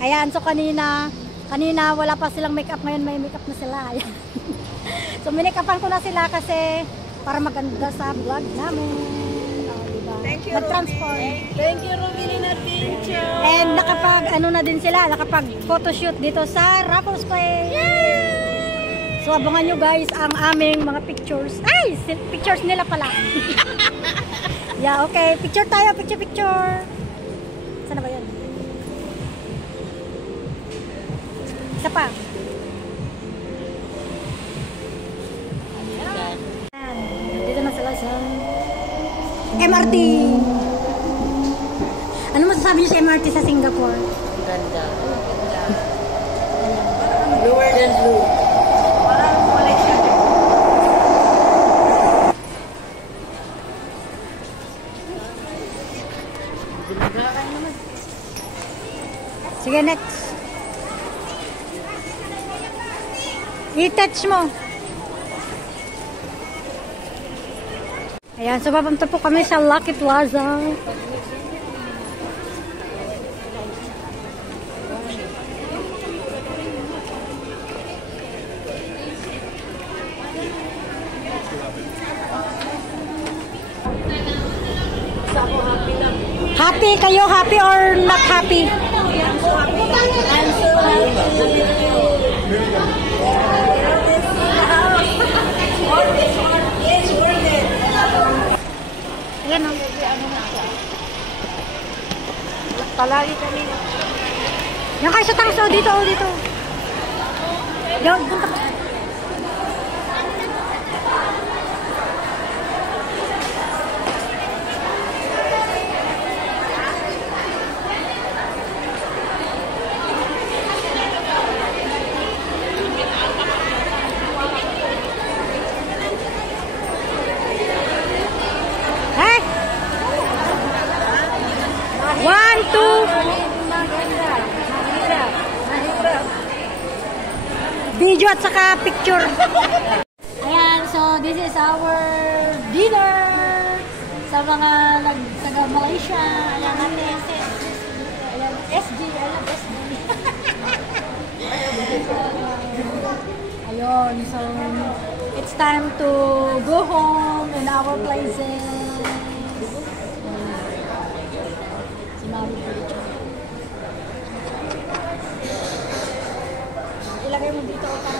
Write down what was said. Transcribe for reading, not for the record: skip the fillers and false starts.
Ayan, so kanina wala pa silang makeup, ngayon may makeup na sila. Ayan. So minikapan ko na sila kasi para maganda sa vlog namin. Diba? Thank you, mag-transform. Thank you, Rubilin Adventure. And nakapag nakapag photoshoot dito sa Raffles Place. Yay! So abangan nyo guys ang aming mga pictures. Ay! Pictures nila pala. Yeah, okay. Picture tayo. Picture. Sana ba yun? Isa pa. Dito na sila sa MRT. Ano masasabi niyo sa MRT sa Singapore? Ganda. Bluer than blue. Parang wala siya. Sige, next. I-touch mo. Ayan, so papunta po kami sa Lucky Plaza. Happy kayo? Happy or not happy? I'm so happy. It's worth it. Ayan o. Palagi kami. Yan kayo sa tangso. Dito. Yan, punta ka. Video at saka picture. Ayan, so this is our dinner sa mga taga Malaysia. Ayan natin. Ayan, SG. Ayan, SG. Ayun, so it's time to go home in our places. Si Mami po dito. Ilagay mo dito para